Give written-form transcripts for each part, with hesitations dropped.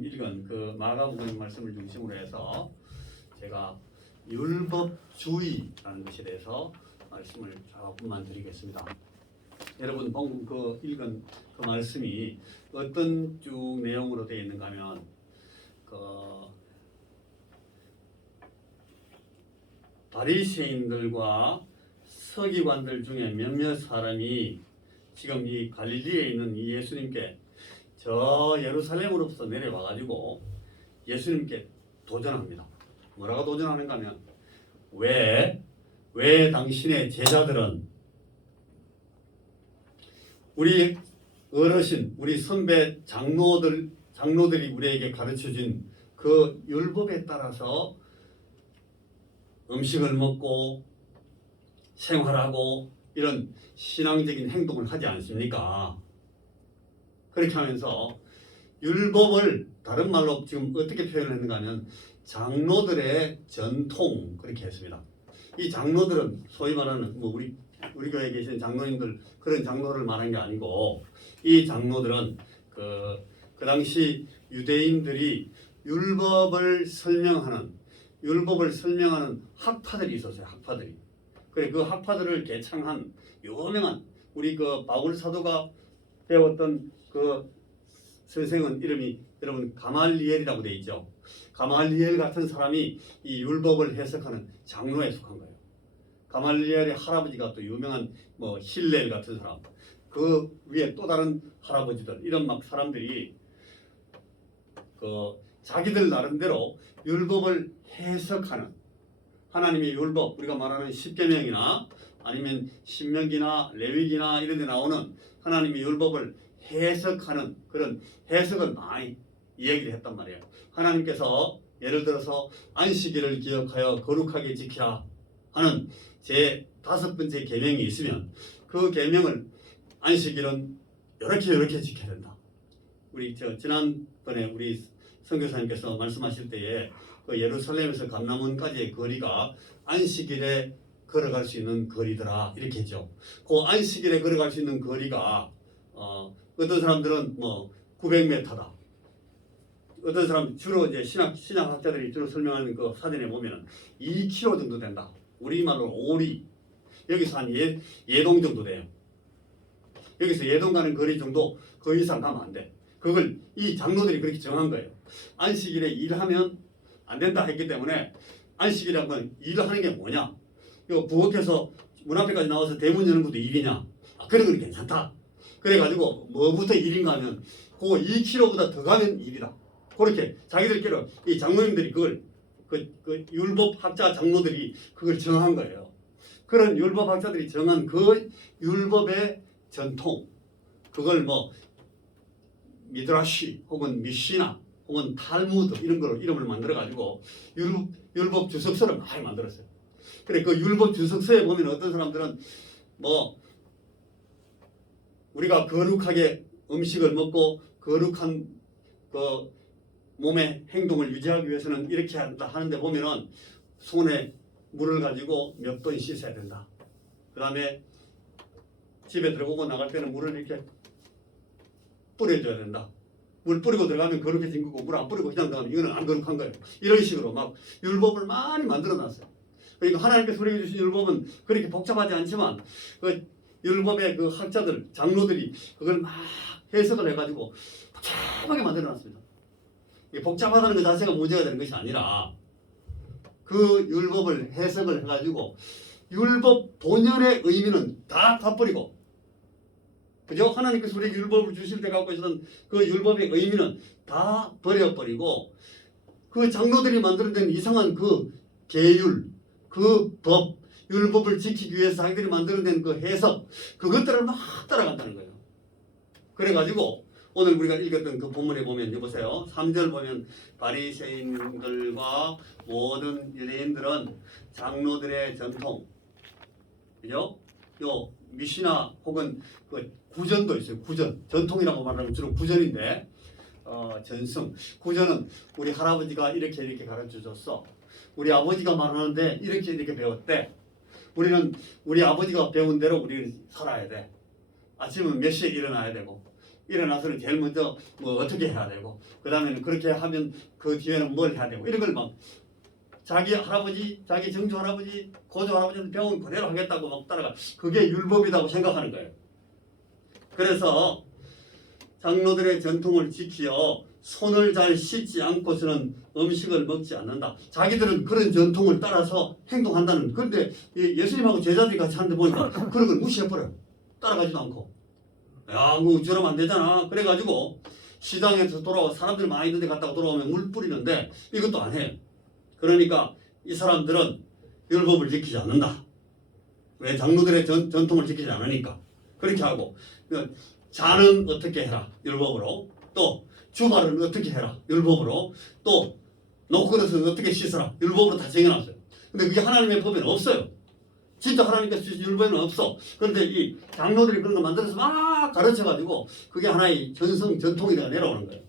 읽은 그 마가복음 말씀을 중심으로 해서 제가 율법주의라는 것에 대해서 말씀을 조금만 드리겠습니다. 여러분 방금 그 읽은 그 말씀이 어떤 쭉 내용으로 되어 있는가 하면 그 바리새인들과 서기관들 중에 몇몇 사람이 지금 이 갈릴리에 있는 이 예수님께 저 예루살렘으로부터 내려와가지고 예수님께 도전합니다. 뭐라고 도전하는가 하면 왜 당신의 제자들은 우리 어르신, 우리 선배 장로들이 우리에게 가르쳐준 그 율법에 따라서 음식을 먹고 생활하고 이런 신앙적인 행동을 하지 않습니까? 그렇게 하면서 율법을 다른 말로 지금 어떻게 표현했는가 하면 장로들의 전통 그렇게 했습니다. 이 장로들은 소위 말하는 우리 교회에 계신 장로님들 그런 장로를 말한 게 아니고 이 장로들은 그 당시 유대인들이 율법을 설명하는 학파들이 있었어요. 학파들이. 그래 그 학파들을 개창한 유명한 우리 그 바울 사도가 배웠던 그 선생은 이름이 여러분 가말리엘이라고 돼 있죠. 가말리엘 같은 사람이 이 율법을 해석하는 장로에 속한 거예요. 가말리엘의 할아버지가 또 유명한 힐렐 같은 사람, 그 위에 또 다른 할아버지들 이런 막 사람들이 그 자기들 나름대로 율법을 해석하는 하나님의 율법 우리가 말하는 십계명이나 아니면 신명기나 레위기나 이런 데 나오는 하나님의 율법을 해석하는 그런 해석을 많이 이야기를 했단 말이에요. 하나님께서 예를 들어서 안식일을 기억하여 거룩하게 지키라 하는 제 5번째 계명이 있으면 그 계명을 안식일은 이렇게 지켜야 된다. 우리 지난번에 우리 선교사님께서 말씀하실 때에 그 예루살렘에서 감람원까지의 거리가 안식일에 걸어갈 수 있는 거리더라 이렇게 했죠. 그 안식일에 걸어갈 수 있는 거리가 어떤 사람들은 900m다. 어떤 사람 주로 이제 신학학자들이 주로 설명하는 그 사전에 보면 2km 정도 된다. 우리말로 오리. 여기서 한 예동 정도 돼요. 여기서 예동 가는 거리 정도 그 이상 가면 안 돼. 그걸 이 장로들이 그렇게 정한 거예요. 안식일에 일하면 안 된다 했기 때문에 안식일에 한번 일을 하는 게 뭐냐? 이거 부엌에서 문 앞에까지 나와서 대문 여는 것도 일이냐? 그런 건 괜찮다. 그래가지고 뭐부터 일인가 하면 그 2km보다 더 가면 일이다. 그렇게 자기들끼리 이 장로님들이 그걸 그 율법학자 장로들이 그걸 정한 거예요. 그런 율법학자들이 정한 그 율법의 전통 그걸 미드라시 혹은 미시나 혹은 탈무드 이런 거로 이름을 만들어 가지고 율법 주석서를 많이 만들었어요. 그래 그 율법 주석서에 보면 어떤 사람들은 우리가 거룩하게 음식을 먹고 거룩한 그 몸의 행동을 유지하기 위해서는 이렇게 한다 하는데 보면은 손에 물을 가지고 몇 번 씻어야 된다. 그 다음에 집에 들어오고 나갈 때는 물을 이렇게 뿌려줘야 된다. 물 뿌리고 들어가면 거룩해진 거고 물 안 뿌리고 그냥 들어가면 이거는 안 거룩한 거예요. 이런 식으로 막 율법을 많이 만들어 놨어요. 그러니까 하나님께서 우리에게 주신 율법은 그렇게 복잡하지 않지만 그 율법의 그 학자들, 장로들이 그걸 막 해석을 해가지고 복잡하게 만들어 놨습니다. 복잡하다는 것 자체가 문제가 되는 것이 아니라 그 율법을 해석을 해가지고 율법 본연의 의미는 다 버리고 그죠? 하나님께서 우리에게 율법을 주실 때 갖고 있었던 그 율법의 의미는 다 버려버리고 그 장로들이 만들어낸 이상한 그 계율, 그 법, 율법을 지키기 위해서 자기들이 만들어낸 그 해석 그것들을 막 따라간다는 거예요. 그래가지고 오늘 우리가 읽었던 그 본문에 보면 여보세요. 3절 보면 바리새인들과 모든 유대인들은 장로들의 전통 그죠? 요 미시나 혹은 그 구전도 있어요. 구전. 전통이라고 말하면 주로 구전인데 전승. 구전은 우리 할아버지가 이렇게 가르쳐 줬어. 우리 아버지가 말하는데 이렇게 배웠대. 우리는 우리 아버지가 배운 대로 우리는 살아야 돼. 아침은 몇 시에 일어나야 되고 일어나서는 제일 먼저 뭐 어떻게 해야 되고 그 다음에는 그렇게 하면 그 뒤에는 뭘 해야 되고 이런 걸 막 자기 할아버지, 자기 정조 할아버지, 고조 할아버지는 병원 그대로 하겠다고 막 따라가. 그게 율법이라고 생각하는 거예요. 그래서 장로들의 전통을 지키어 손을 잘 씻지 않고서는 음식을 먹지 않는다. 자기들은 그런 전통을 따라서 행동한다는. 그런데 예수님하고 제자들이 같이 하는데 보니까 그런 걸 무시해버려요. 따라가지도 않고. 야, 뭐 저러면 안 되잖아. 그래가지고 시장에서 돌아와 사람들 많이 있는 데 갔다가 돌아오면 물 뿌리는데 이것도 안 해요. 그러니까 이 사람들은 율법을 지키지 않는다. 왜? 장로들의 전통을 지키지 않으니까. 그렇게 하고 자는 어떻게 해라. 율법으로. 또 주말은 어떻게 해라. 율법으로. 또 노그릇은 어떻게 씻어라. 율법으로 다 정해놨어요. 근데 그게 하나님의 법에는 없어요. 진짜 하나님께서 주신 율법에는 없어. 그런데 이 장로들이 그런 거 만들어서 막 가르쳐가지고 그게 하나의 전통이 되어 내려오는 거예요.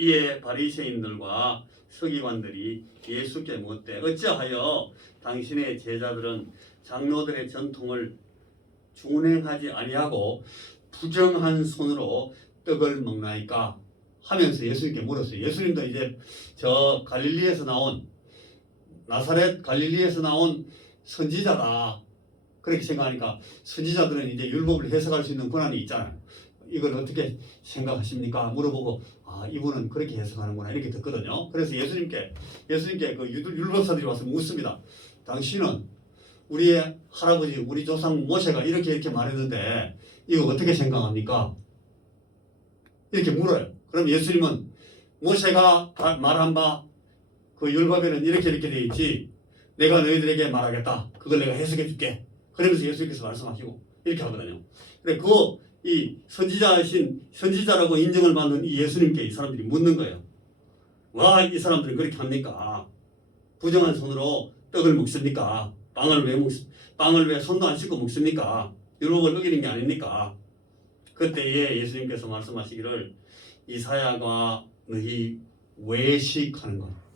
이에 바리새인들과 서기관들이 예수께 묻되 어찌하여 당신의 제자들은 장로들의 전통을 준행하지 아니하고 부정한 손으로 떡을 먹나이까 하면서 예수님께 물었어요. 예수님도 이제 저 갈릴리에서 나온 나사렛 갈릴리에서 나온 선지자다 그렇게 생각하니까 선지자들은 이제 율법을 해석할 수 있는 권한이 있잖아요. 이걸 어떻게 생각하십니까? 물어보고 이분은 그렇게 해석하는구나 이렇게 듣거든요. 그래서 예수님께 그 율법사들이 와서 묻습니다. 당신은 우리의 할아버지 우리 조상 모세가 이렇게 말했는데 이거 어떻게 생각합니까? 이렇게 물어요. 그럼 예수님은 모세가 말한 바 그 율법에는 이렇게 되어 있지 내가 너희들에게 말하겠다. 그걸 내가 해석해 줄게. 그러면서 예수님께서 말씀하시고 이렇게 하거든요. 그래 이 선지자라고 인정을 받는 이 예수님께 이 사람들이 묻는 거예요. 와, 이 사람들은 그렇게 합니까? 부정한 손으로 떡을 먹습니까? 빵을 왜 손도 안 씻고 먹습니까? 율법을 어기는 게 아닙니까? 그때에 예수님께서 말씀하시기를 이사야가 너희 외식하는 것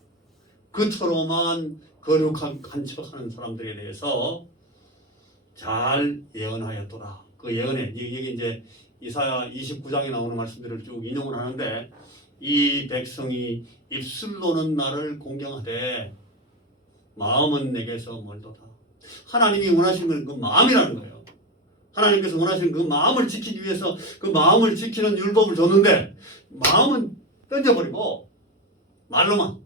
그토록만 거룩한 척하는 사람들에 대해서 잘 예언하였도다. 그 예언에 이게 이제 이사야 29장에 나오는 말씀들을 쭉 인용을 하는데 이 백성이 입술로는 나를 공경하되 마음은 내게서 멀도다. 하나님이 원하시는 건 그 마음이라는 거예요. 하나님께서 원하시는 그 마음을 지키기 위해서 그 마음을 지키는 율법을 줬는데 마음은 던져버리고 말로만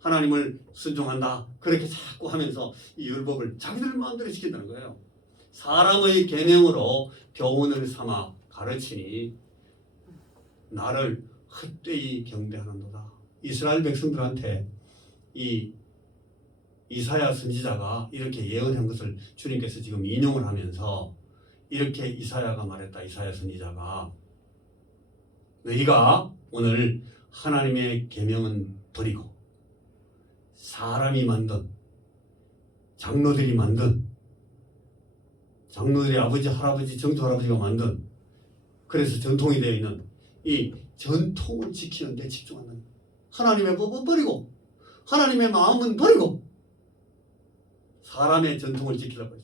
하나님을 순종한다. 그렇게 자꾸 하면서 이 율법을 자기들 마음대로 지킨다는 거예요. 사람의 계명으로 교훈을 삼아 가르치니 나를 헛되이 경배하는도다. 이스라엘 백성들한테 이 이사야 선지자가 이렇게 예언한 것을 주님께서 지금 인용을 하면서 이렇게 이사야가 말했다. 이사야 선지자가 너희가 오늘 하나님의 계명은 버리고 사람이 만든 장로들이 만든 장로들의 아버지 할아버지 정조 할아버지가 만든 그래서 전통이 되어 있는 이 전통을 지키는 데 집중한다. 하나님의 법은 버리고 하나님의 마음은 버리고 사람의 전통을 지키려고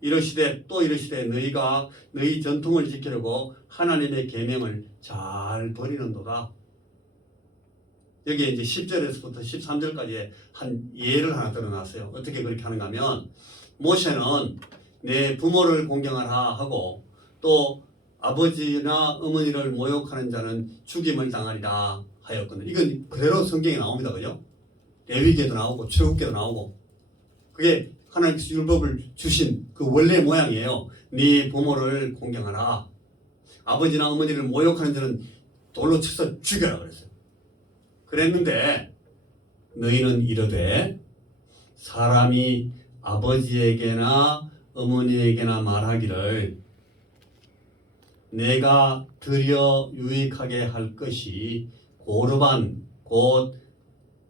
이러시되 또 이러시되 너희가 너희 전통을 지키려고 하나님의 계명을 잘 버리는도다. 여기에 이제 10절에서부터 13절까지 한 예를 하나 드러났어요. 어떻게 그렇게 하는가 하면 모세는 내 부모를 공경하라 하고 또 아버지나 어머니를 모욕하는 자는 죽임을 당하리라 하였거든요. 이건 그대로 성경에 나옵니다. 그죠? 레위기에도 나오고 출애굽기에도 나오고 그게 하나님께서 율법을 주신 그 원래 모양이에요. 네 부모를 공경하라. 아버지나 어머니를 모욕하는 자는 돌로 쳐서 죽여라 그랬어요. 그랬는데 너희는 이르되 사람이 아버지에게나 어머니에게나 말하기를 내가 드려 유익하게 할 것이 고르반 곧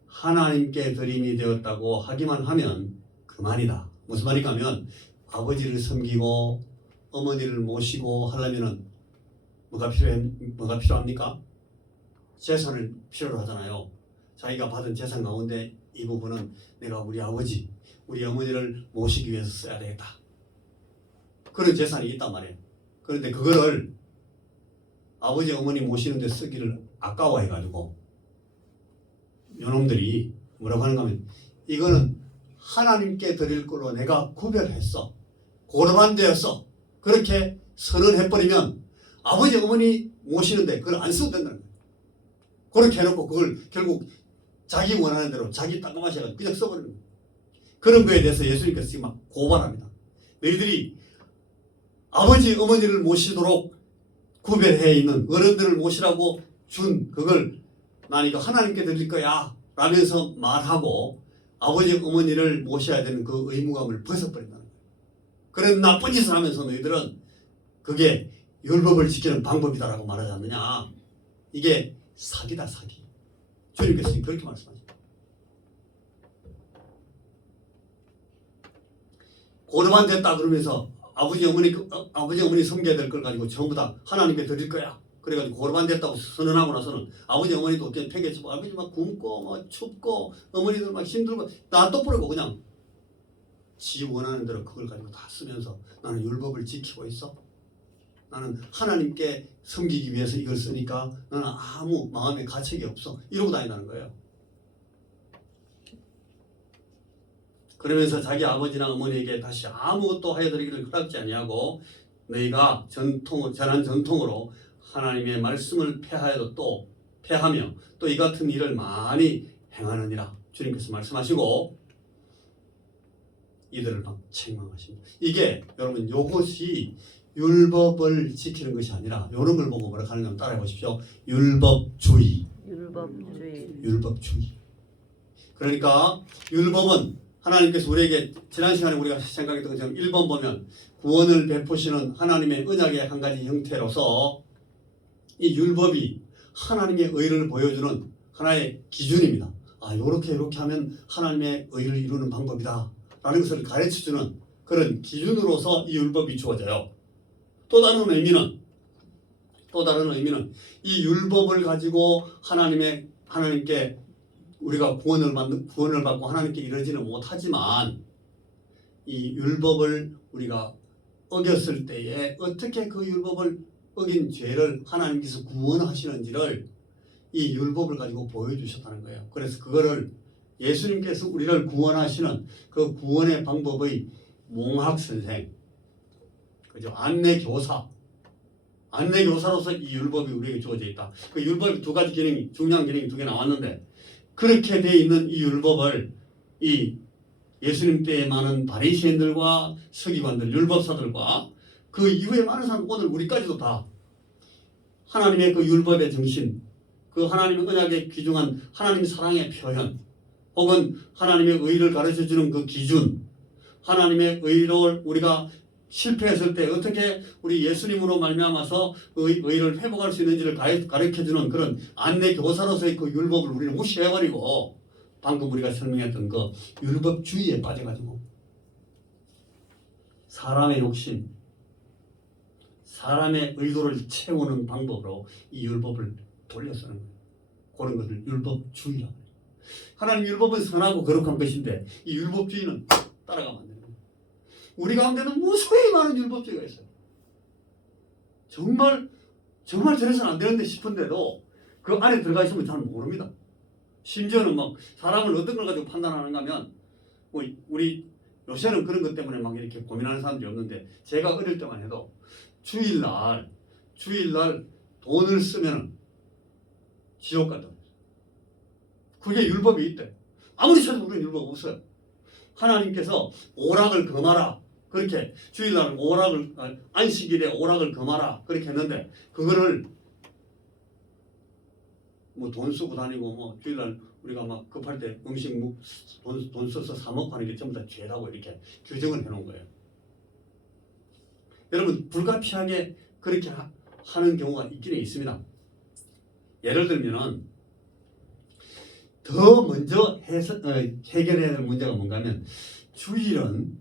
하나님께 드림이 되었다고 하기만 하면 그만이다. 무슨 말인가 하면 아버지를 섬기고 어머니를 모시고 하려면은 뭐가 필요합니까? 재산을 필요로 하잖아요. 자기가 받은 재산 가운데 이 부분은 내가 우리 아버지, 우리 어머니를 모시기 위해서 써야 되겠다. 그런 재산이 있단 말이에요. 그런데 그거를 아버지 어머니 모시는 데 쓰기를 아까워해가지고 요놈들이 뭐라고 하는가 하면 이거는 하나님께 드릴 걸로 내가 구별했어. 고르반 되었어. 그렇게 선언해버리면 아버지 어머니 모시는데 그걸 안 써도 된다는 거예요. 그렇게 해놓고 그걸 결국 자기 원하는 대로 자기 땅값 해가지고 그냥 써버리는 거예요. 그런 거에 대해서 예수님께서 지금 막 고발합니다. 너희들이 아버지 어머니를 모시도록 구별해 있는 어른들을 모시라고 준 그걸 난 이거 하나님께 드릴 거야 라면서 말하고 아버지 어머니를 모셔야 되는 그 의무감을 벗어버린다는 거예요. 그런 나쁜 짓을 하면서 너희들은 그게 율법을 지키는 방법이다라고 말하지 않느냐. 이게 사기다 사기. 주님께서 그렇게 말씀하십니다. 고르반 됐다 그러면서 아버지 어머니 섬겨야 될 걸 가지고 전부 다 하나님께 드릴 거야. 그래가지고 고르반 됐다고 선언하고 나서는 아버지 어머니도 그냥 팽개치고 아버지 막 굶고 막 춥고 어머니들 막 힘들고 놔둬버리고 그냥 지 원하는 대로 그걸 가지고 다 쓰면서 나는 율법을 지키고 있어. 나는 하나님께 섬기기 위해서 이걸 쓰니까 나는 아무 마음에 가책이 없어. 이러고 다닌다는 거예요. 그러면서 자기 아버지나 어머니에게 다시 아무것도 하여드리기를 허락지 아니하고 너희가 전한 전통으로 하나님의 말씀을 폐하며 또 이 같은 일을 많이 행하느니라 주님께서 말씀하시고 이들을 막 책망하십니다. 이게 여러분 이것이 율법을 지키는 것이 아니라 이런 걸 보고 뭐라 하는가 따라해 보십시오. 율법주의. 그러니까 율법은 하나님께서 우리에게 지난 시간에 우리가 생각했던 것처럼 1번 보면 구원을 베푸시는 하나님의 언약의 한 가지 형태로서 이 율법이 하나님의 의를 보여주는 하나의 기준입니다. 요렇게 하면 하나님의 의를 이루는 방법이다 라는 것을 가르쳐주는 그런 기준으로서 이 율법이 주어져요. 또 다른 의미는 이 율법을 가지고 하나님께 우리가 구원을 받고 하나님께 이르지는 못하지만 이 율법을 우리가 어겼을 때에 어떻게 그 율법을 어긴 죄를 하나님께서 구원하시는지를 이 율법을 가지고 보여주셨다는 거예요. 그래서 그거를 예수님께서 우리를 구원하시는 그 구원의 방법의 몽학선생, 그죠? 안내교사로서 이 율법이 우리에게 주어져 있다. 그 율법이 두 가지 중요한 기능이 두 개 나왔는데 그렇게 되어 있는 이 율법을 이 예수님 때의 많은 바리새인들과 서기관들, 율법사들과 그 이후에 많은 사람 오늘 우리까지도 다 하나님의 그 율법의 정신, 그 하나님의 언약에 귀중한 하나님 사랑의 표현, 혹은 하나님의 의를 가르쳐주는 그 기준, 하나님의 의를 우리가 실패했을 때 어떻게 우리 예수님으로 말미암아서 의를 회복할 수 있는지를 가르쳐주는 그런 안내교사로서의 그 율법을 우리는 무시해버리고 방금 우리가 설명했던 그 율법주의에 빠져가지고 사람의 욕심, 사람의 의도를 채우는 방법으로 이 율법을 돌려 쓰는 거예요. 그런 것을 율법주의라고 해요. 하나님 율법은 선하고 거룩한 것인데 이 율법주의는 따라가면 안 돼요. 우리 가운데는 무수히 많은 율법주의가 있어요. 정말 저래서는 안 되는데 싶은데도 그 안에 들어가 있으면 잘 모릅니다. 심지어는 막 사람을 어떤 걸 가지고 판단하는가 하면 우리 요새는 그런 것 때문에 막 이렇게 고민하는 사람들이 없는데 제가 어릴 때만 해도 주일날 돈을 쓰면 지옥 간다. 그게 율법이 있대. 아무리 찾아도 우리는 율법 없어요. 하나님께서 오락을 금하라. 그렇게 주일날 안식일에 오락을 금하라. 그렇게 했는데 그거를 뭐 돈 쓰고 다니고 뭐 주일날 우리가 막 급할 때 음식 돈 써서 사 먹고 하는 게 전부 다 죄라고 이렇게 규정을 해놓은 거예요. 여러분 불가피하게 그렇게 하는 경우가 있기는 있습니다. 예를 들면은 더 먼저 해결해야 될 문제가 뭔가 하면 주일은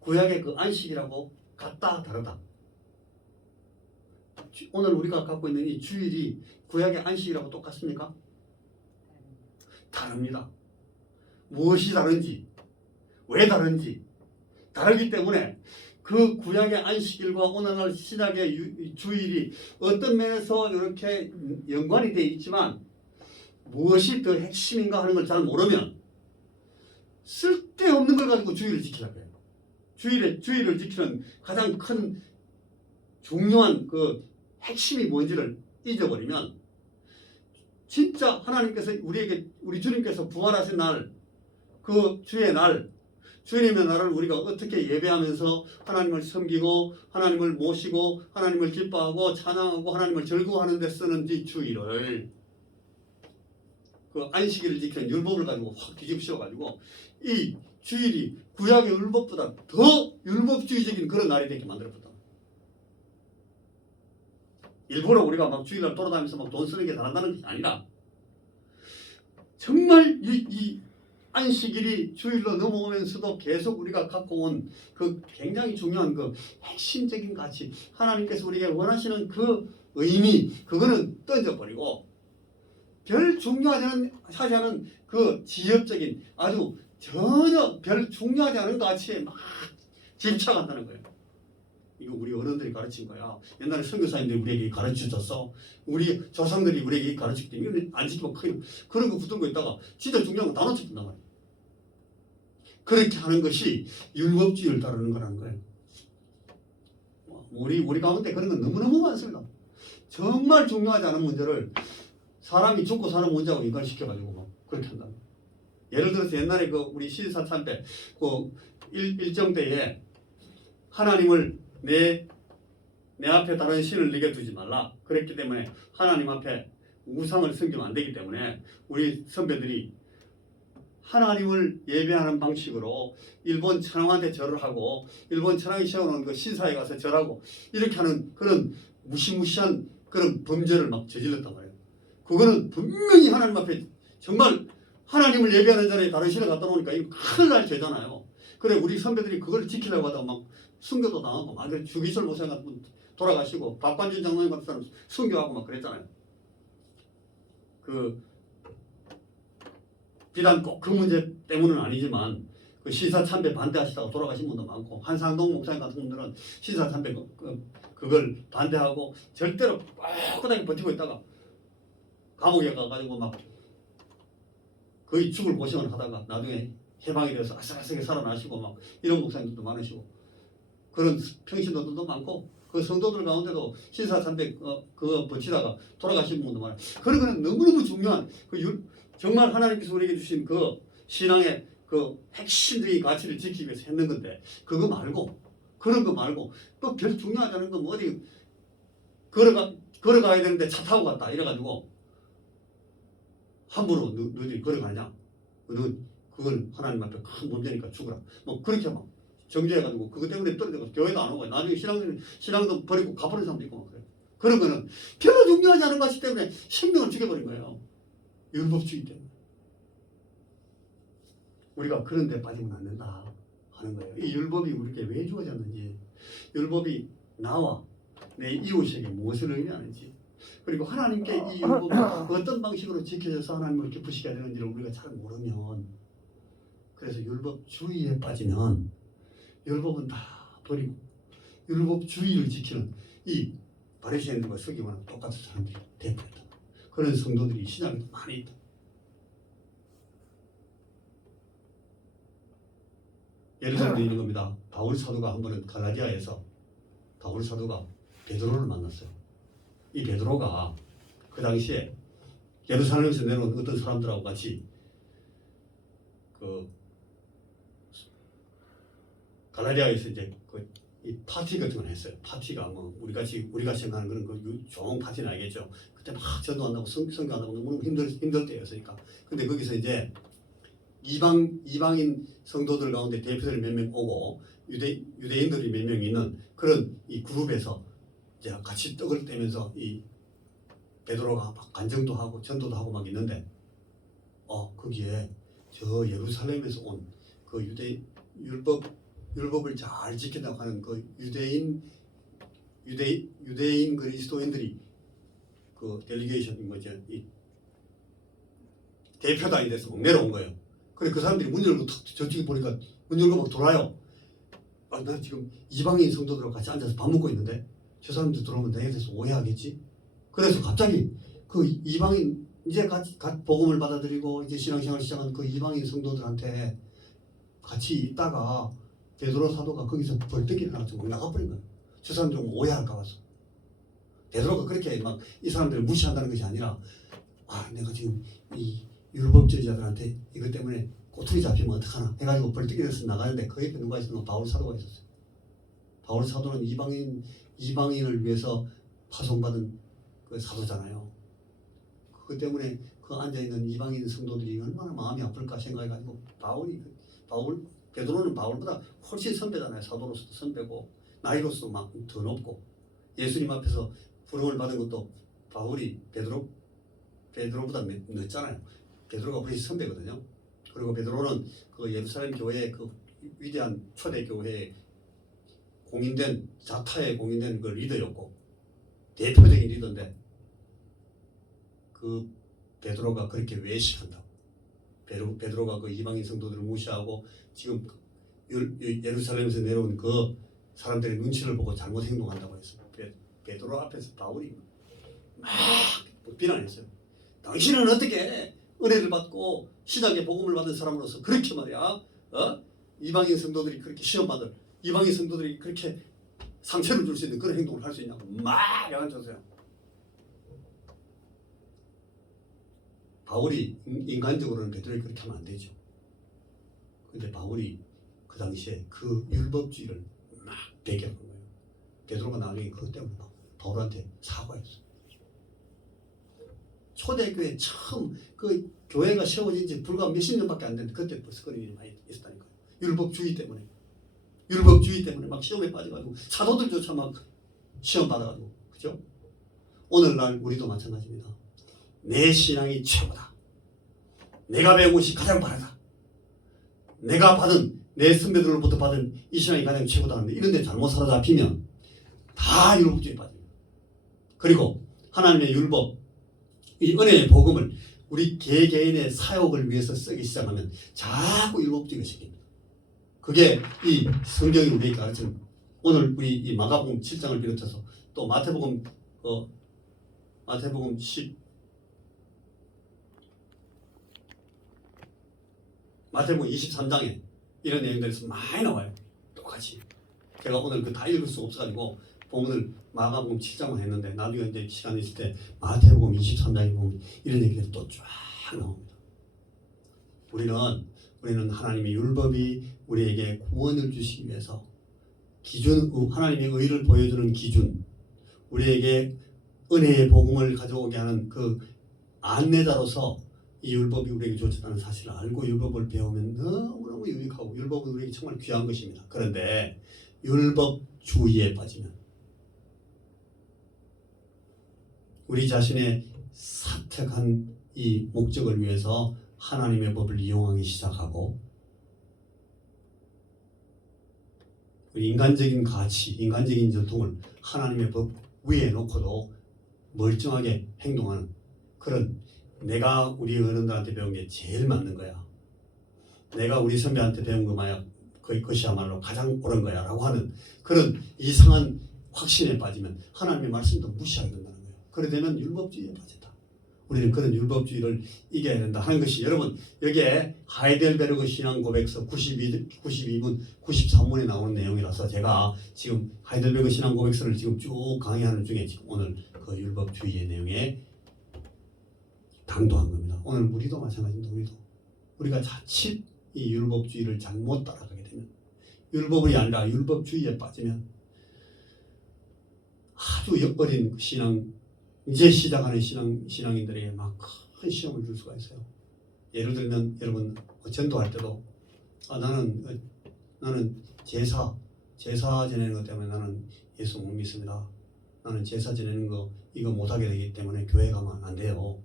구약의 그 안식이라고 같다 다르다. 오늘 우리가 갖고 있는 이 주일이 구약의 안식이라고 똑같습니까? 다릅니다. 무엇이 다른지, 왜 다른지 다르기 때문에 그 구약의 안식일과 오늘날 신약의 주일이 어떤 면에서 이렇게 연관이 되어 있지만 무엇이 더 핵심인가 하는 걸 잘 모르면 쓸데없는 걸 가지고 주일을 지키려고 해요. 주일을 지키는 가장 큰 중요한 그 핵심이 뭔지를 잊어버리면 진짜 하나님께서 우리 주님께서 부활하신 날, 그 주의 날, 주님의 날을 우리가 어떻게 예배하면서 하나님을 섬기고 하나님을 모시고 하나님을 기뻐하고 찬양하고 하나님을 즐거워하는 데 쓰는지 주일을 그 안식일을 지키는 율법을 가지고 확 뒤집어 가지고 이 주일이 구약의 율법보다 더 율법주의적인 그런 날이 되게 만들었거든. 일부러 우리가 막 주일날 돌아다니면서 막 돈 쓰는 게 잘한다는 것이 아니라 정말 이 안식일이 주일로 넘어오면서도 계속 우리가 갖고 온 그 굉장히 중요한 그 핵심적인 가치, 하나님께서 우리에게 원하시는 그 의미, 그거는 던져버리고 별 중요하지 않은 그 지엽적인 아주 전혀 별 중요하지 않은 가치에 막 집착한다는 거예요. 이거 우리 어른들이 가르친 거야. 옛날에 선교사님들이 우리에게 가르쳐줬어. 우리 조상들이 우리에게 가르쳤기 때문에 이건 안 지키면 큰일. 그런 거 붙들고 있다가 진짜 중요한 거 다 놓쳤단 말이야. 그렇게 하는 것이 율법주의를 따르는 거라는 거예요. 우리 가운데 그런 건 너무너무 많습니다. 정말 중요하지 않은 문제를 사람이 죽고 사는 문제하고 연관시켜가지고 막 그렇게 한다. 예를 들어서 옛날에 그 우리 시사 참배 그 일정 때에 하나님을 내 앞에 다른 신을 내게 두지 말라. 그랬기 때문에 하나님 앞에 우상을 섬기면 안 되기 때문에 우리 선배들이 하나님을 예배하는 방식으로 일본 천황한테 절을 하고 일본 천황이 세워놓은 그 신사에 가서 절하고 이렇게 하는 그런 무시무시한 그런 범죄를 막 저질렀단 말이에요. 그거는 분명히 하나님 앞에 정말 하나님을 예배하는 자리에 다른 신을 갖다 놓으니까 이거 큰일 날 죄잖아요. 그래 우리 선배들이 그걸 지키려고 하다가 막 순교도 당하고 막 주기철 목사님 같은 분 돌아가시고 박관준 장로님 같은 사람 순교하고 막 그랬잖아요. 그 비단 꼭 그 문제 때문은 아니지만 그 신사참배 반대하시다가 돌아가신 분도 많고 한상동 목사님 같은 분들은 신사참배 그걸 반대하고 절대로 꿋꿋하게 버티고 있다가 감옥에 가가지고 막 거의 죽을 고생을 하다가 나중에 해방이 돼서 아슬아슬하게 살아나시고 막 이런 목사님들도 많으시고 그런 평신도들도 많고 그 성도들 가운데도 신사참배 그거 버티다가 돌아가신 분도 많아요. 그런 거는 너무너무 중요한 정말 하나님께서 우리에게 주신 그 신앙의 그 핵심적인 가치를 지키기 위해서 했는 건데 그거 말고 그런 거 말고 또 별 중요하지 않은 거 뭐 어디 걸어가야 되는데 차 타고 갔다 이래가지고 함부로 너희들이 걸어가냐? 그건 하나님 앞에 큰 문제니까 죽으라. 뭐 그렇게 막 정죄해가지고 그것 때문에 떨어져서 교회도 안 오고 나중에 신앙도 버리고 가버린 사람도 있고 막 그래요. 그런 거는 별로 중요하지 않은 가치 때문에 생명을 죽여버린 거예요. 율법주의 때문에. 우리가 그런 데 빠지면 안 된다 하는 거예요. 이 율법이 우리에게 왜 주어졌는지, 율법이 나와 내 이웃에게 무엇을 의미하는지, 그리고 하나님께 이 율법이 어떤 방식으로 지켜져서 하나님을 기쁘시게 되는지를 우리가 잘 모르면, 그래서 율법주의에 빠지면 율법은 다 버리고 율법주의를 지키는 이 바리새인들과 서기관은 똑같은 사람들이 되어버렸다. 그런 성도들이 신약에도 많이 있다. 예를 들어 있는 겁니다. 바울 사도가 한 번은 갈라디아에서 바울 사도가 베드로를 만났어요. 이 베드로가 그 당시에 예루살렘에서 내려온 어떤 사람들하고 같이 그 갈라디아에서 이제 이 파티 같은 걸 했어요. 파티가 뭐 우리가 생각하는 그런 그 좋은 파티는 아니겠죠. 그때 막 전도한다고 선교한다고 너무 힘들 때였으니까. 근데 거기서 이제 이방인 성도들 가운데 대표들이 몇 명 오고 유대인들이 몇 명 있는 그런 이 그룹에서 이제 같이 떡을 떼면서 이 베드로가 막 간증도 하고 전도도 하고 막 있는데 거기에 저 예루살렘에서 온 그 율법을 잘 지킨다고 하는 그 유대인 그리스도인들이 그 델리게이션 뭐죠 이 대표단이 돼서 막 내려온 거예요. 그래 그 사람들이 문 열고 저쪽에 보니까 문 열고 막 돌아요. 나 지금 이방인 성도들하고 같이 앉아서 밥 먹고 있는데 저 사람들 들어오면 내에 대해서 오해하겠지? 그래서 갑자기 그 이방인 이제 갓 복음을 받아들이고 이제 신앙생활 시작한 그 이방인 성도들한테 같이 있다가 베드로 사도가 거기서 벌떡 일어나서 막 나가버린 거예요. 저 사람들 오해할까 봐서. 베드로가 그렇게 막 이 사람들을 무시한다는 것이 아니라 내가 지금 이 율법주의자들한테 이것 때문에 꼬투리 잡히면 어떡하나 해가지고 벌떡 일어나서 나가는데 그 옆에 누가 있었나? 바울 사도가 있었어요. 바울 사도는 이방인을 위해서 파송받은 그 사도잖아요. 그것 때문에 그 앉아있는 이방인 성도들이 얼마나 마음이 아플까 생각해가지고 베드로는 바울보다 훨씬 선배잖아요. 사도로서도 선배고 나이로서도 막 더 높고 예수님 앞에서 부름을 받은 것도 바울이 베드로보다 늦잖아요. 베드로가 훨씬 선배거든요. 그리고 베드로는 그 예루살렘 교회의 그 위대한 초대 교회의 공인된 자타에 공인된 그 리더였고 대표적인 리더인데 그 베드로가 그렇게 외식한다고. 베드로가 그 이방인 성도들을 무시하고 지금 예루살렘에서 내려온 그 사람들의 눈치를 보고 잘못 행동한다고 했어요. 베드로 앞에서 바울이 막 비난했어요. 당신은 어떻게 은혜를 받고 신약의 복음을 받은 사람으로서 그렇게 말이야, 이방인 성도들이 그렇게 시험받을, 이방인 성도들이 그렇게 상처를 줄 수 있는 그런 행동을 할 수 있냐고 막 야단쳤어요. 바울이 인간적으로는 베드로에 그렇게 하면 안 되죠. 근데 바울이 그 당시에 그 율법주의를 막 배격한 거예요. 베드로가 나중에 그것 때문에 막 바울한테 사과했어요. 초대교회 처음 그 교회가 세워진 지 불과 몇십 년밖에 안 됐는데 그때 벌써 그런 일이 많이 있었다니까요. 율법주의 때문에 막 시험에 빠져가지고 사도들조차 막 시험 받아가지고, 그죠? 오늘날 우리도 마찬가지입니다. 내 신앙이 최고다. 내가 배운 것이 가장 바르다. 내가 받은 내 선배들로부터 받은 이 신앙이 가장 최고다 하는데 이런 데 잘못 사로잡히면 다 율법주의에 빠집니다. 그리고 하나님의 율법, 이 은혜의 복음을 우리 개개인의 사역을 위해서 쓰기 시작하면 자꾸 율법주의가 생깁니다. 그게 이 성경이 우리에게 가르치는, 오늘 우리 이 마가복음 7장을 비롯해서 또 마태복음 23장에 이런 내용들에서 많이 나와요. 똑같이. 제가 오늘 그 다 읽을 수 없어가지고 본문을 마가복음 7장만 했는데 나중에 이제 시간 있을 때 마태복음 23장에 보면 이런 얘기들이 또 쫙 나옵니다. 우리는 하나님의 율법이 우리에게 구원을 주시기 위해서 하나님의 의를 보여주는 기준, 우리에게 은혜의 복음을 가져오게 하는 그 안내자로서 이 율법이 우리에게 주어졌다는 사실을 알고 율법을 배우면 너무너무 유익하고 율법은 우리에게 정말 귀한 것입니다. 그런데 율법주의에 빠지면 우리 자신의 사택한 이 목적을 위해서 하나님의 법을 이용하기 시작하고 인간적인 가치, 인간적인 전통을 하나님의 법 위에 놓고도 멀쩡하게 행동하는 그런, 내가 우리 어른들한테 배운 게 제일 맞는 거야, 내가 우리 선배한테 배운 그것이야말로 가장 옳은 거야 라고 하는 그런 이상한 확신에 빠지면 하나님의 말씀도 무시하게 된다는 거예요. 그래 되면 율법주의에 빠진다. 우리는 그런 율법주의를 이겨야 된다 하는 것이, 여러분 여기에 하이델베르그 신앙고백서 92분 93문에 나오는 내용이라서 제가 지금 하이델베르그 신앙고백서를 지금 쭉 강의하는 중에 지금 오늘 그 율법주의의 내용에 강조한 겁니다. 오늘 우리도 마찬가지입니다. 우리가 자칫 이 율법주의를 잘못 따라가게 되면, 율법이 아니라 율법주의에 빠지면 아주 어린 이제 시작하는 신앙인들에게 막 큰 시험을 줄 수가 있어요. 예를 들면 여러분 전도할 때도 나는 제사 지내는 것 때문에 나는 예수 못 믿습니다. 나는 제사 지내는 거 이거 못하게 되기 때문에 교회 가면 안 돼요.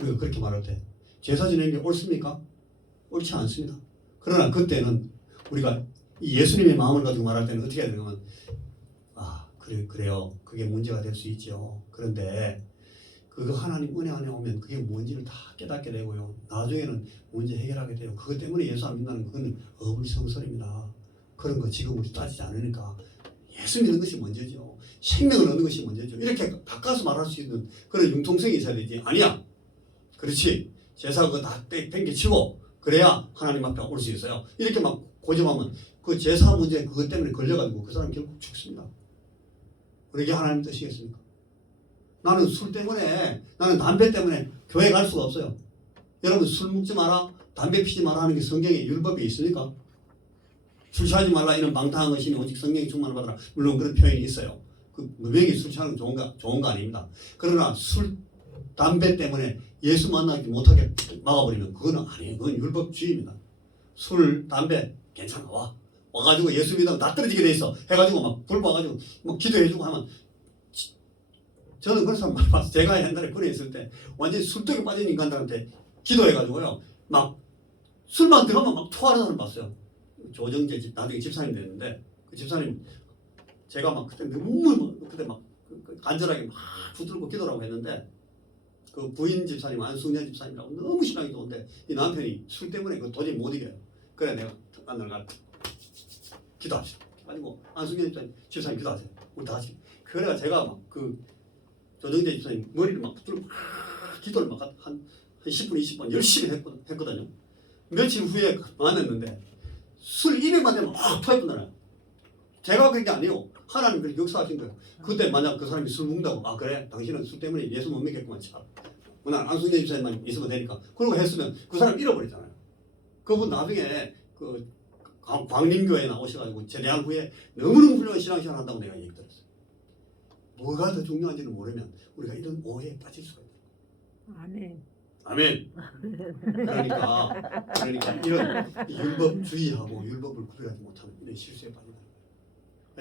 우리가 그렇게 말할 때 제사 지내는 게 옳습니까? 옳지 않습니다. 그러나 그때는 우리가 이 예수님의 마음을 가지고 말할 때는 어떻게 해야 되냐면 그래요. 그게 문제가 될 수 있죠. 그런데 그거 하나님 은혜 안에 오면 그게 뭔지를 다 깨닫게 되고요. 나중에는 문제 해결하게 돼요. 그것 때문에 예수 안 믿는다는 그거는 어불성설입니다. 그런 거 지금 우리 따지지 않으니까 예수 믿는 것이 먼저죠. 생명을 얻는 것이 먼저죠. 이렇게 바꿔서 말할 수 있는 그런 융통성이 있어야 되지. 아니야. 그렇지. 제사 그거 다 팽개치고 그래야 하나님 앞에 올 수 있어요. 이렇게 막 고집하면 그 제사 문제 그것 때문에 걸려가지고 그 사람 결국 죽습니다. 그게 하나님 뜻이겠습니까? 나는 술 때문에, 나는 담배 때문에 교회 갈 수가 없어요. 여러분 술 먹지 마라, 담배 피지 마라 하는 게 성경에 율법이 있으니까. 술 취하지 말라 이런 방탕한 것이니 오직 성령이 충만을 받으라. 물론 그런 표현이 있어요. 그 무명히 술 취하는 건 좋은 거 아닙니다. 그러나 술, 담배 때문에 예수 만나지 못하게 막아버리면 그거는 아니에요. 그건 율법주의입니다. 술, 담배 괜찮아 와가지고 예수 믿으면 다 떨어지게 돼 있어. 해가지고 막 불 봐가지고 막 기도해주고 하면 저는 그런 사람 많이 봤어요. 제가 옛날에 군에 있을 때 완전히 술독에 빠진 인간들한테 기도해가지고요. 막 술만 들어가면 막 토하는 사람 봤어요. 조정재 집 나중에 집사님 됐는데 그 집사님 제가 막 그때 너무 그때 막 간절하게 막 붙들고 기도라고 했는데 그 부인 집사님 안승년 집사님이라고 너무 신앙이 좋은데 이 남편이 술 때문에 그 도저히 못 이겨요. 그래 내가 안날 가 기도합시다. 아니고 안승년 집사님 기도하세요. 우리 다 같이. 그래가 제가 막 그 조정재 집사님 머리를 막 붙들고 막 기도를 막 한 10분 20분 열심히 했거든요. 며칠 후에 만났는데 술 입에만 대면 막 토해본다나요. 제가 그런 게 아니에요. 하나님 그렇게 역사하신 거예요. 그때 만약 그 사람이 술 먹는다고 아 그래 당신은 술 때문에 예수 못 믿겠구만 참. 난 안승년 집사님만 있으면 되니까 그러고 했으면 그 사람 잃어버리잖아요. 그분 나중에 그 광림교회에 나오셔가지고 제대한 후에 너무너무 훌륭한 신앙생활 한다고 내가 얘기 들었어요. 뭐가 더 중요한지는 모르면 우리가 이런 오해에 빠질 수가 있어요. 아멘. 아멘. 그러니까 이런 율법주의하고 율법을 구별하지 못하는 이런 실수에 빠진다.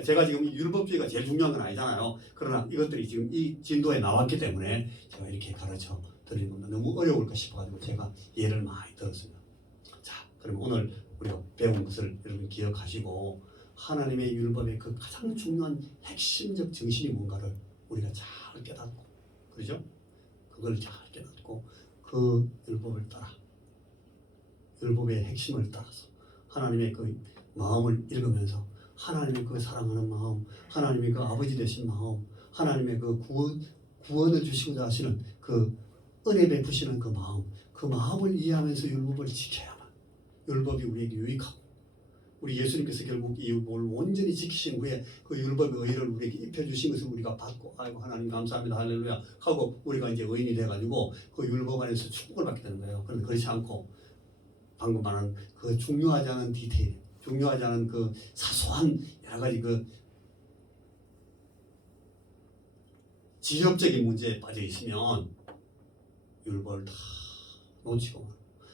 제가 지금 이 율법주의가 제일 중요한 건 아니잖아요. 그러나 이것들이 지금 이 진도에 나왔기 때문에 제가 이렇게 가르쳐 드리는 겁니다. 너무 어려울까 싶어가지고 제가 예를 많이 들었습니다. 자, 그럼 오늘 우리가 배운 것을 여러분 기억하시고 하나님의 율법의 그 가장 중요한 핵심적 정신이 뭔가를 우리가 잘 깨닫고, 그렇죠? 그걸 잘 깨닫고 그 율법을 따라, 율법의 핵심을 따라서 하나님의 그 마음을 읽으면서 하나님의 그 사랑하는 마음, 하나님의 그 아버지 되신 마음, 하나님의 그 구원을 주시고자 하시는 그 은혜 베푸시는 그 마음을 이해하면서 율법을 지켜야만 율법이 우리에게 유익하고, 우리 예수님께서 결국 이 율법을 온전히 지키신 후에 그 율법의 의를 우리에게 입혀주신 것을 우리가 받고 아이고 하나님 감사합니다 할렐루야 하고 우리가 이제 의인이 돼가지고 그 율법 안에서 축복을 받게 되는 거예요. 그런데 그렇지 않고 방금 말한 그 중요하지 않은 디테일, 중요하지 않은 그 사소한 여러 가지 그 지엽적인 문제에 빠져 있으면 율법을 다 놓치고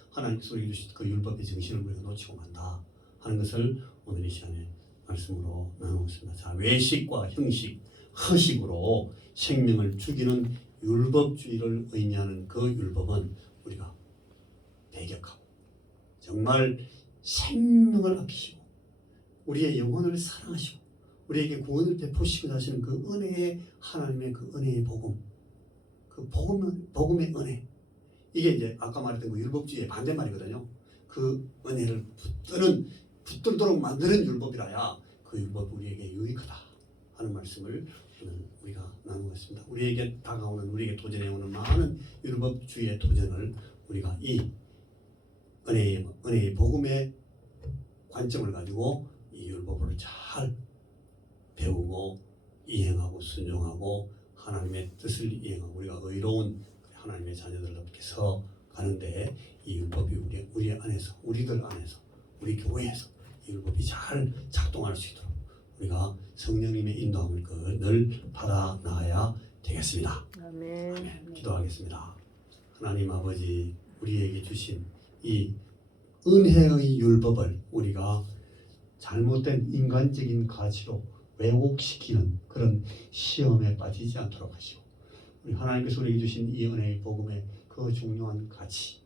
하나님께서 우리에게 주신 그 율법의 정신을 우리가 놓치고 만다 하는 것을 오늘 이 시간에 말씀으로 나누었습니다. 자, 외식과 형식, 허식으로 생명을 죽이는 율법주의를 의미하는 그 율법은 우리가 배격하고 정말 생명을 아끼시고 우리의 영혼을 사랑하시고 우리에게 구원을 베푸시고 하시는 그 은혜의 하나님의 그 은혜의 복음, 그 복음의 은혜, 이게 이제 아까 말했던 그 율법주의의 반대말이거든요. 그 은혜를 붙들도록 만드는 율법이라야 그 율법이 우리에게 유익하다 하는 말씀을 오늘 우리가 나누었습니다. 우리에게 다가오는, 우리에게 도전해오는 많은 율법주의의 도전을 우리가 이 은혜의 복음의 관점을 가지고 이 율법을 잘 배우고 이행하고 순종하고 하나님의 뜻을 이행하고 우리가 의로운 하나님의 자녀들 앞에 서 가는데 이 율법이 우리 안에서, 우리들 안에서, 우리 교회에서 이 율법이 잘 작동할 수 있도록 우리가 성령님의 인도함을 늘 받아 나가야 되겠습니다. 아멘. 아멘. 기도하겠습니다. 하나님 아버지, 우리에게 주신 이 은혜의 율법을 우리가 잘못된 인간적인 가치로 왜곡시키는 그런 시험에 빠지지 않도록 하시고, 우리 하나님께서 우리에게 주신 이 은혜의 복음의 그 중요한 가치,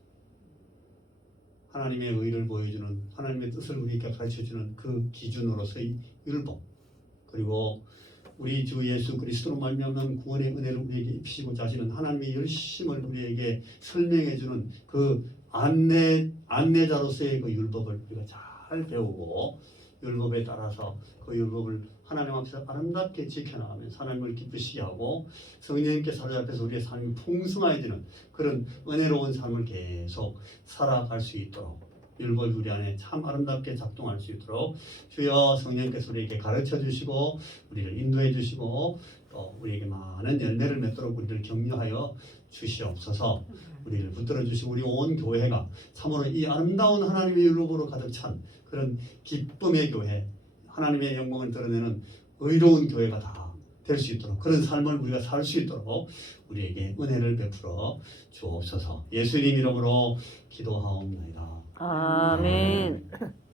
하나님의 의를 보여주는, 하나님의 뜻을 우리에게 가르쳐주는 그 기준으로서의 율법, 그리고 우리 주 예수 그리스도로 말미암는 구원의 은혜를 우리에게 입히시고자 하시는 하나님의 열심을 우리에게 설명해주는 그 안내자로서의 그 율법을 우리가 잘 배우고 율법에 따라서 그 율법을 하나님 앞에서 아름답게 지켜나가면서 하나님을 기쁘시게 하고 성령님께 사로잡혀서 우리의 삶이 풍성해지는 그런 은혜로운 삶을 계속 살아갈 수 있도록 율법이 우리 안에 참 아름답게 작동할 수 있도록 주여 성령께서 우리에게 가르쳐 주시고 우리를 인도해 주시고 또 우리에게 많은 열매를 맺도록 우리를 격려하여 주시옵소서. 우리를 붙들어 주시고 우리 온 교회가 참으로 이 아름다운 하나님의 율법으로 가득 찬 그런 기쁨의 교회, 하나님의 영광을 드러내는 의로운 교회가 다 될 수 있도록 그런 삶을 우리가 살 수 있도록 우리에게 은혜를 베풀어 주옵소서. 예수님 이름으로 기도하옵나이다. 아멘.